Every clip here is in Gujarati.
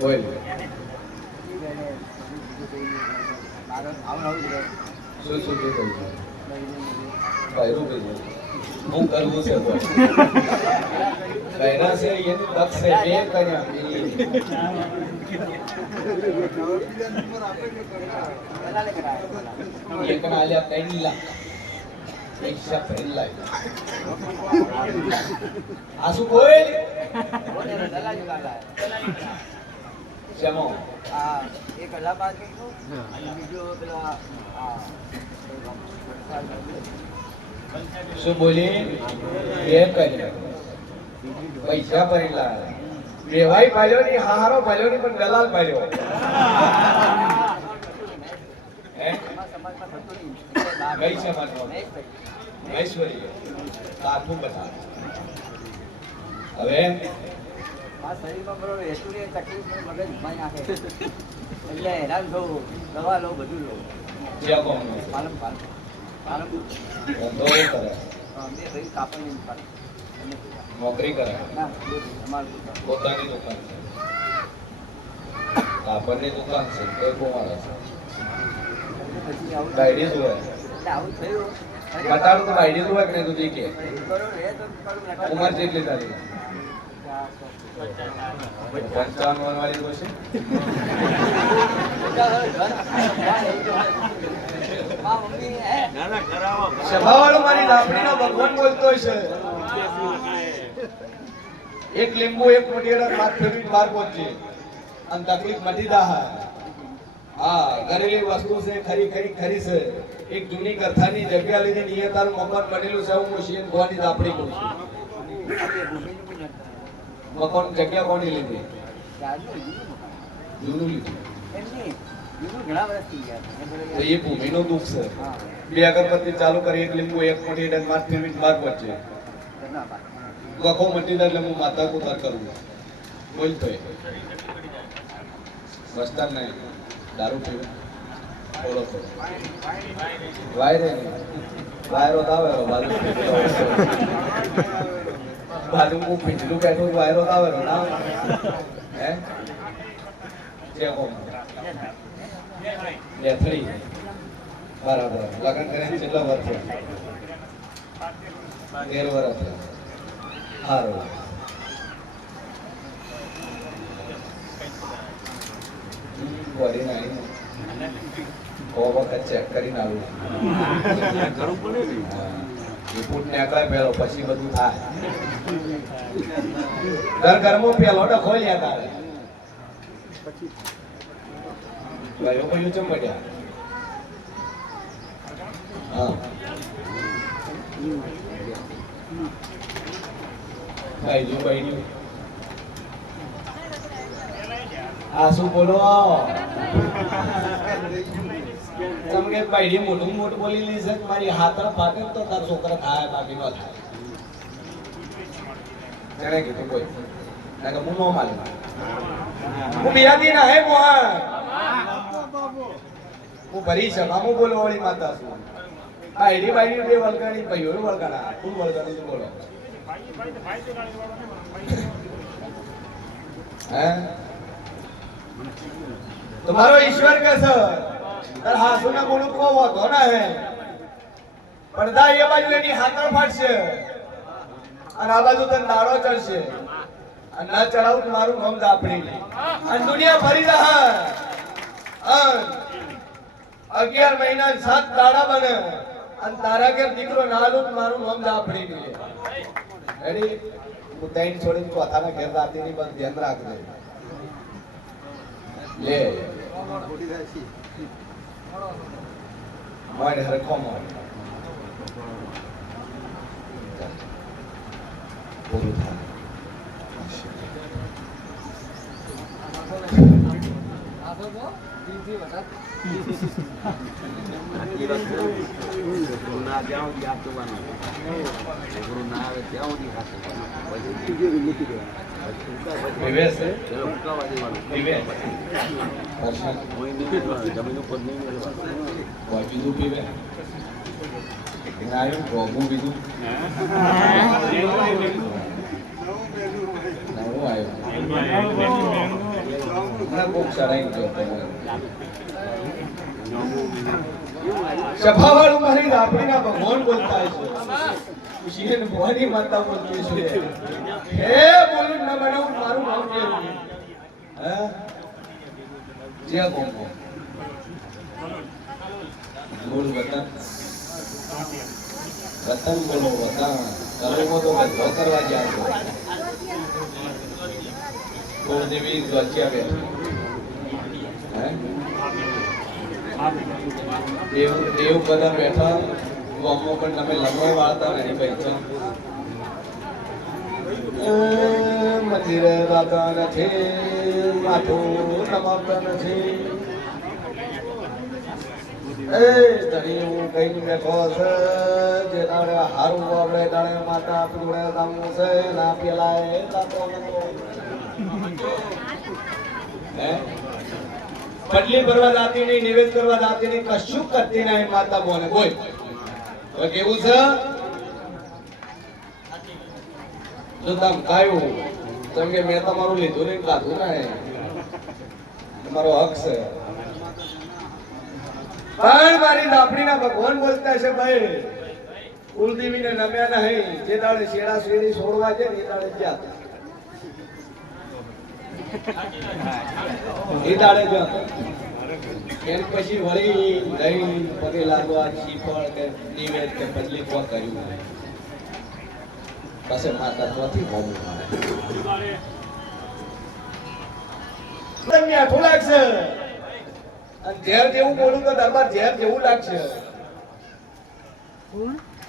બોલ શું શું કીધું ભાઈ રૂપી હું કરવું છે બહેરા છે એની તક છે બે કર્યા એક ના આલ્યા 3 લાખ પૈસા પહેલા આસુ બોલ જમો એક અલ્હાબાદ કીધું અને બીજો પેલા શું બોલી બે કર્યા પૈસા ભરેલા વેવાઈ પાલ્યો ની હારો પાલ્યો ની પણ દલાલ પાલ્યો હે કઈ છે માનો ઐશ્વર્ય આખું બતા હવે આ શરીરમાં બરોબર ઐશ્વર્ય તકલીફ મગજ ભાઈ નાખે એટલે હેરાન થવું દવા લો બધું લો જ્યાં કોણ પાલમ પાલમ પાલમ ધંધો કરે બે ભાઈ કાપડ નહીં પાડે નોકરી કરે ના અમારું પોતાની દુકાન છે કાપડની દુકાન છે તો કોમાળા છે પછી આવું ડાયરી જોવે એટલે આવું થયું બતાડું તો ડાયરી જોવે કે નહીં તું કે કરો રે તો કરું ઉંમર કેટલી તારી 55 વાળી તો છે સભાવાળો મારી લાપડીનો ભગવાન બોલતો છે એક લીંબુ એક મોઢેડા માથ ફેરવી બાર પહોંચે અને તકલીફ મટી જા હા ઘરેલી વસ્તુ છે ખરી ખરી ખરી છે એક જૂની કથાની જગ્યા લીધી નિયતાનું મકાન બનેલું છે હું શિયન ભવાની લાપડી કહું છું મકાન જગ્યા કોની લીધી જૂનું લીધું તો એ ભૂમિનો દુઃખ છે બે અગરબત્તી ચાલુ કરી એક લીંબુ એક મોટી ડન માથ ફેરવી બાર પહોંચે ગખો મટી જાય એટલે હું માતા કુતાર કરું બોલ તો વસ્તાર નહીં દારૂ પીવું થોડો થોડો વાયરે વાયરો આવે બાજુ હું પીંજલું બેઠું વાયરો આવે ના હે જે કોમ બેથડી બરાબર લગ્ન કરીને કેટલા વર્ષ થયા 13 વર્ષ થયા સારું વળી નહીં બહુ વખત ચેક કરીને આવું રિપોર્ટ નીકળે પેલો પછી બધું થાય ઘરમાં પેલો ડખો લ્યા તારે ભાઈઓ ભાઈઓ ચમ પડ્યા હા ભાઈઓ ભાઈઓ આ શું બોલો તમને ભાઈ મોટું મોટું બોલી લી છે મારી હાથ ફાટે તો તાર છોકરા થાય બાકી ન થાય તેને કીધું કોઈ ના કે હું નો માલુમ હું બિયાદી ના હે મોહન હું ભરી છે મામુ બોલો વાળી માતા છું ભાઈ ભાઈ બે વલગાડી ભાઈઓ વલગાડા ફૂલ વલગાડી બોલો હે तुम्हारो ईश्वर कैसा तर हासु ना बोलू को वो धोना है પડદા એ બાજુ એની હાથળ ફાટશે અને આ બાજુ તને દાડો ચડશે અને ના ચડાવું તો મારું નામ દાપડી અને દુનિયા ફરી રહે 11 મહિના 7 દાડા બને અને તારા ઘેર દીકરો નાલું તો મારું નામ દાપડી રેડી હું તૈન છોડીને ચોથાના ઘેર દાતી ની બસ ધ્યાન રાખજે લે મોય હરખો મોય પૂરું થાય ચડાઈ ગયો સભાવાળું મારી રાપડીના ભગવાન બોલતા છે શિયન ભવાની માતા બોલતી છે હે બોલું ન બનાવું મારું નામ કેવું હે જે કોંગો બોલ વતન વતન બોલો વતન કલમો તો બધો કરવા ગયા છો કુળદેવી દ્વાચ્યા બેઠી હે દેવ બધા બેઠા ગામમાં પણ તમે લમવા વાળતા નહીં પૈસા મંદિરે રાતા નથી માથું નમાવતા નથી એ તરી હું કઈ બેઠો છે જે તારે હારું આપણે તારે માતા પીવડે કામનું છે ના પેલાય લાતો નતો હે પટલી ભરવા જાતી નહીં નિવેદ કરવા જાતી નહીં કશું કરતી નહીં માતા બોલે બોલ હવે કેવું છે જો તમ કાયું તમે કે મેં તમારું લીધું નહીં કાઢું ને તમારો હક છે પણ મારી દાપડીના ભગવાન બોલતા છે ભાઈ કુલદેવીને નમ્યા નહીં જે દાડે શેડા શેડી છોડવા છે એ દાડે જ્યાં એ દાડે જ્યાં એમ પછી વળી દહીં પગે લાગવા શ્રીફળ કે નિવેદ કે બદલી કોણ કર્યું પછી માતા ત્યાંથી હોવું તમને આઠું લાગશે અને ઝેર જેવું બોલું તો દરબાર ઝેર જેવું લાગશે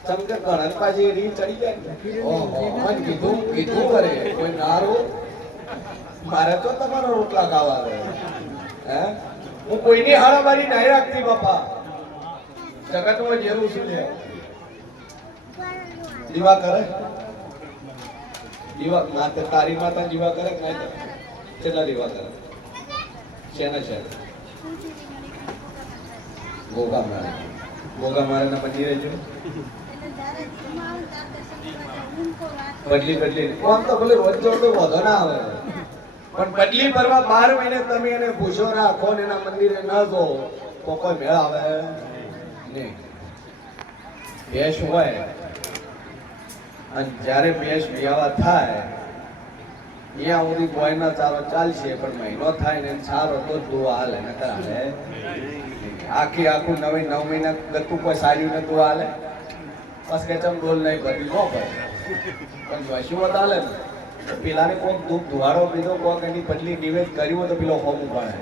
શંકર ગણન પાછી રી ચડી જાય ઓહો મને કીધું કરે કોઈ નારો મારે તો તમારો રોટલા ખાવા આવે હે હું કોઈની હારાબારી નહીં રાખતી બાપા જગતમાં જેરું શું છે દીવા કરે દીવા માતા તારી માતા દીવા કરે કે નહીં કેટલા દીવા કરે શેના છે ગોગા મારે ના મંદિરે જો બદલી કોણ તો ભલે રોજ તો વધો ના આવે પણ બદલી ભરવા 12 મહિને તમે એને ભૂસો રાખો ને એના મંદિરે ન જો તો કોઈ મેળ આવે નહીં ભેંસ હોય અને જ્યારે ભેંસ વિયાવા થાય ત્યાં સુધી બોયના ચારો ચાલશે પણ મહિનો થાય ને સારો તો જ દુઆ હાલે ને હાલે આખું 9 મહિના ગતું કોઈ સાર્યું ને દુઆ હાલે બસ કે ચમ ડોલ નહીં ભરી ન પડે પણ વસુવત હાલે ને પેલાને કોઈક દુઃખ ધુવાડો પીધો કોઈક એની પટલી નિવેદ કર્યું હોય તો પેલો હોમું પડે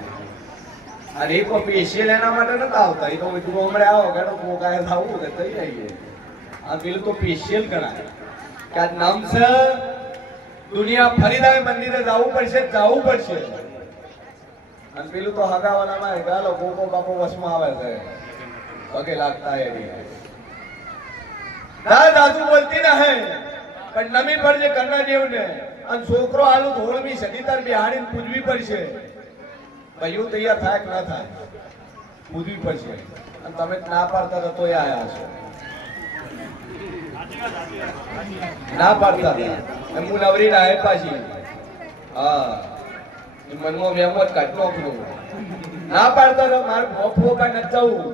અને એ કોઈ સ્પેશિયલ એના માટે નતા આવતા એ તો તું હમણાં આવો કે કોક આયા થવું કે થઈ જઈએ આ પેલું તો સ્પેશિયલ ગણાય કે આ નામ છે દુનિયા ફરીદાય મંદિરે જવું પડશે અને પેલું તો હગાવાનામાં ગાલો કોકો બાપો વસમાં આવે છે પગે લાગતા એની દાદુ બોલતી ના હે પણ નમી પડશે કન્ના દેવને અને છોકરો આલુ ધોળવી સગીતાર બિહાડીને પૂજવી પડશે ભાઈઓ તૈયાર થાય કે ના થાય પૂજવી પડશે અને તમે ના પાડતા તો તોય આયા છો ના પાડતા હતા હું નવરી ના પાછી હા મનમાં વેમો જ કાઢ નાખું ના પાડતા તો મારે ભોફો કાંઈ નથી જવું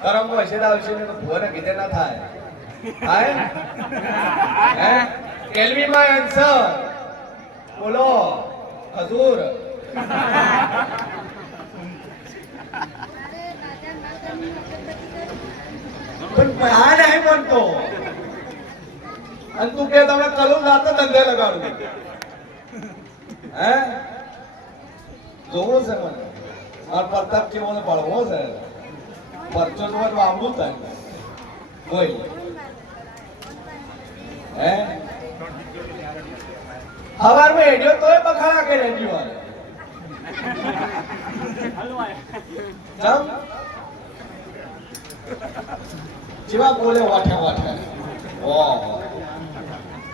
કરમ હશે આવશે ને તો ભોને કીધે ના થાય હે કેલ્વી માં આન્સર બોલો હજુર પણ આ નહીં બનતો અને તું કે તમે કલું જાતે ધંધે લગાડું હે જોવો છે મને મારા પ્રતાપ કેવો ને ભણવો છે પરચો તો આવડું થાય કોઈ હે હવાર માં હેડ્યો તોય બખાડા કે રેડી વાળે જમ જીવા બોલે વાઠા ઓહો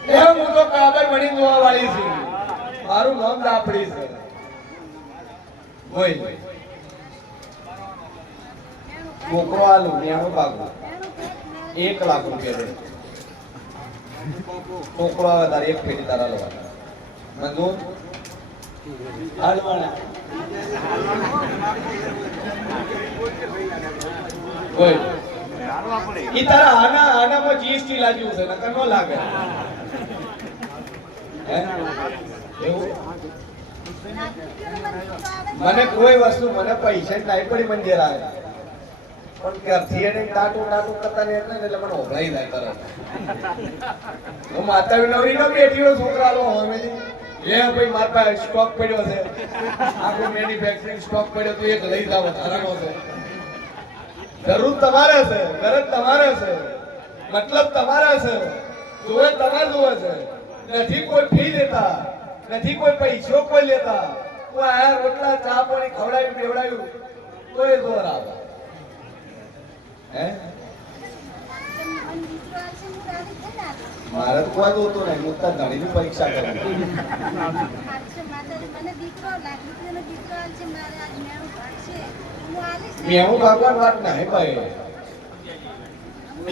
એ હું તો કાબર બની જોવા વાળી છું મારું નામ દાપડી છે બોલ છોકરો આ લુણિયાનું ભાગવું 1 લાખ રૂપિયા દે છોકરો આવે તારે એક પેટી તારા લેવા મંજૂર હાલવાના કોઈ ઈ તારા આનામાં જીએસટી લાગ્યું છે નકર નો લાગે હે એવું મને કોઈ વસ્તુ મને પૈસા નહીં પડી મંદિર આવે પણ ઘરથી એને ટાટું કરતા ને એટલે મને ઓભરાઈ જાય તરત હું માતા નવરી નો બેઠી હોય છોકરા લો હવે લે ભાઈ મારા પાસે સ્ટોક પડ્યો છે આખો મેન્યુફેક્ચરિંગ સ્ટોક પડ્યો તો એક લઈ જાવ વધારાનો છે જરૂર તમારે છે ગરજ તમારે છે મતલબ તમારે છે જોવે તમારે જોવે છે નથી કોઈ ફી લેતા નથી કોઈ પૈસો કોઈ લેતા કોઈ આયા રોટલા ચા પાણી ખવડાવ્યું બેવડાવ્યું તો એ જોર આવે હે મારે તો કોઈ જોતો નહીં હું તાર ધણીની પરીક્ષા કરું મેં ભગવાન વાત નહીં ભાઈ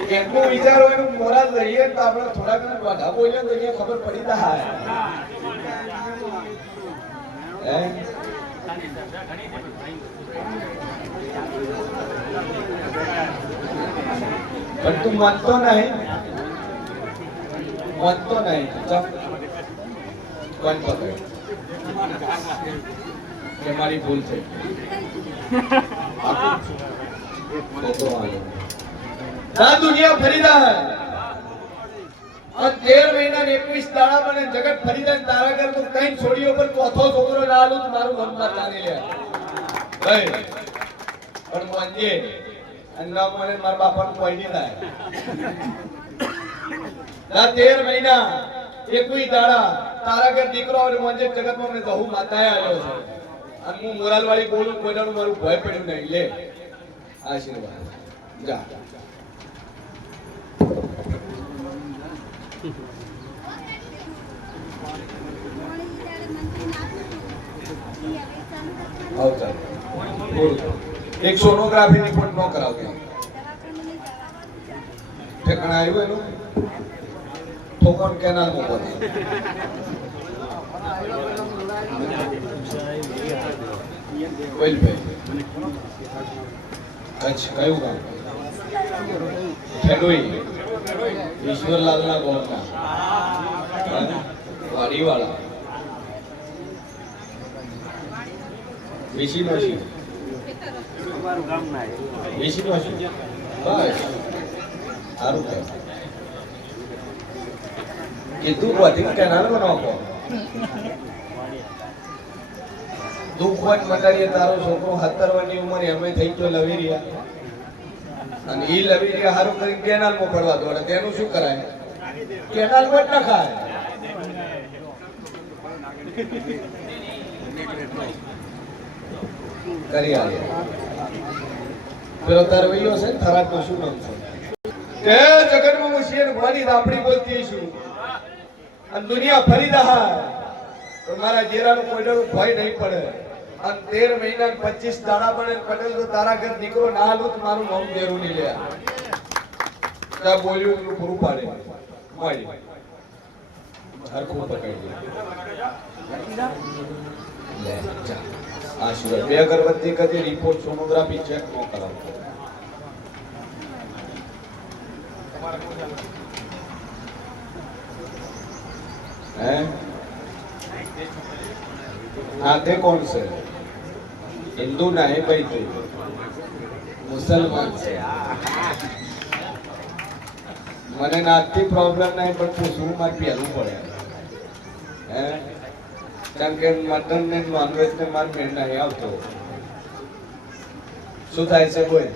કેટલું વિચારો એનું મોરાલ લઈએ તો આપણે થોડા ઘણા વાઢા બોલીએ તો એને ખબર પડી જાય પણ તું માનતો નહીં ચપ કોણ પકડે કે મારી ભૂલ છે दुनिया फरीदा है और 13 महीना ने 21 दाड़ा बने जगत फरीदा तारा कर तो कहीं छोड़ियो पर चौथो छोकरो ना आलू मारू मन मत जाने ले भाई पर मुंजे अन्ना मोने मार बापा को कोई नहीं था ना 13 महीना 21 दाड़ा तारा कर દીકરો और मुंजे जगत में मैं कहूं माताए आयो છે અને હું મોરાલ વાળી બોલું કોઈનાનું મારું ભય પડ્યું નહીં લે આશીર્વાદ જા आओ चल एक सोनोग्राफी रिपोर्ट नो कराओगे ठेकाना आयो एनो ठोकन केनाल में बोल वेल पे अच्छा कयो गाम खेडोई ईश्वरलाल ना गाम ना वाड़ी वाला બેસી નોશી તમારું ગામ ના બેસી નોશી બસ સારું કે કીધું કોથી કેનાલ બનાવો દુખવટ મટાડીએ તારો છોકરો 17 વર્ષની ઉંમરે એમે થઈ ગયો લવીરિયા અને ઈ લવીરિયા હારું કરીને કેનાલ માં પડવા દોડે તેનું શું કરાય કેનાલ માં ન ખાય કરી આલ્યા પેલો તરવૈયો છે થરાદનો શું નામ છે કે જગતમાં મુશિયન ભવાની આપણી બોલતી છું અને દુનિયા ફરી દહા તો મારા જેરાનો કોઈનો ભય નહીં પડે અને 13 મહિના 25 દાડા બને પટેલ તો તારા ઘર દીકરો ના હાલું તો મારું નામ દેરું નહીં લે ત્યાં બોલ્યું એટલું પૂરું પાડે મારી હરખું પકડી લે જા આશીર્વાદ બે અગરબત્તી કદી રિપોર્ટ સોનોગ્રાફી ચેક નો કરાવો હે नाते कौन से हिंदू नहीं भाई तू मुसलमान से મને નાતથી પ્રોબ્લેમ નહીં પણ પૂછવું મારે પહેલું પડે હે કારણ કે મટન ને નોનવેજ ને મારે મેળ નહીં આવતો શું થાય છે બોલ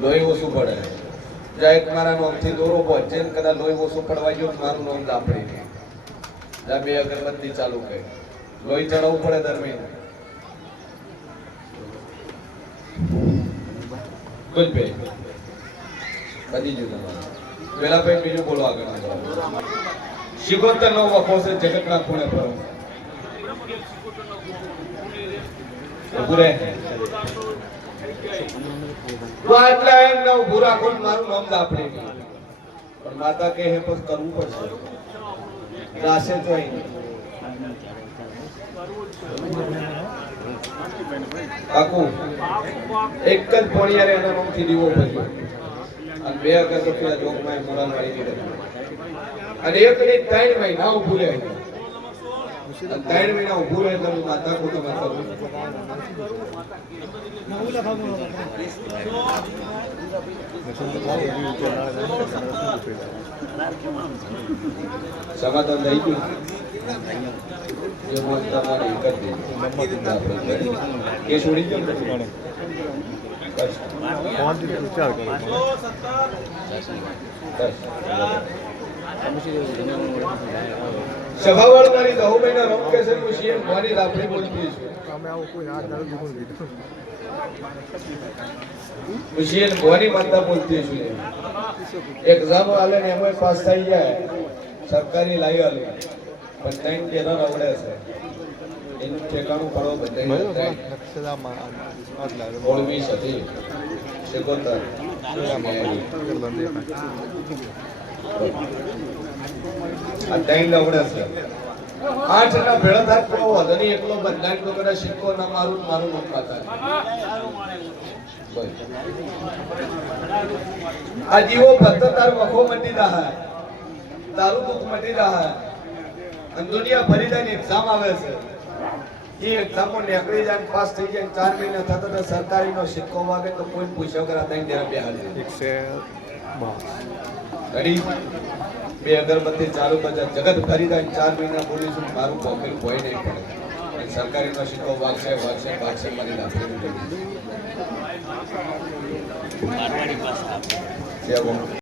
લોહી ઓછું પડે જાય મારા નોમથી દોરો પહોંચે ને કદાચ લોહી ઓછું પડવા ગયું મારું નોમ દાપડી નહીં બે અગરબત્તી ચાલુ કરી લોહી ચડાવવું પડે દરમિયાન કુલ બે બધી જુદા પેલા ભાઈ બીજું બોલો આગળ શિકોતર નો વખો છે જગતના ખૂણે પર પૂરે તો આટલા એમ ન ઉભું રાખો મારું નામ દાપડી પણ માતા કહે પછી કરવું પડશે રાસે જોઈ કાકુ એક જ પોણિયારે એના નામથી દીવો ભર્યો અને 2000 રૂપિયા જોગમાં મોરાલ વાળી દીધા અને એક ને 3 મહિના ઊભું રહે અને 3 મહિના ઊભું રહે એટલે માતા કો તમે કરું સમાધાન થઈ ગયું એ મોટા મારી કરી કે છોડી દો સભાવાળ મારી 10 મહિના રોક કે છે સીએમ મારી રાફડી બોલતી છે સીએમ ભવાની માતા બોલતી છે એક્ઝામ આલે ને એમાં પાસ થઈ જાય સરકારી લાવી આલે પણ ટાઈમ કેનો આવડે છે એનું ઠેકાણું પડવો બધાય ઓળવી સતી શેકોતર આ ટાઈમ આવડે છે 8 ના ભેળા થાય તો વધની એકલો બંધાઈ તો કરે સિક્કો ના મારું મારું નામ ખાતા આ જીવો ભક્ત તાર વખો મટી રહા તારું દુઃખ મટી રહા અને દુનિયા ભરી જાય એક્ઝામ આવે છે એ એક્ઝામો નીકળી જાય પાસ થઈ જાય 4 મહિના થતા તો સરકારીનો સિક્કો વાગે તો કોઈ પૂછ્યો કરા તઈ જરા બેહાડી ઘડી 2 અગરબત્તી ચાલુ બજાર જગત ભરી જાય 4 મહિના બોલીશું મારું પોકેટ ભોય નહીં પડે સરકારીનો સિક્કો વાગશે મારી નાખી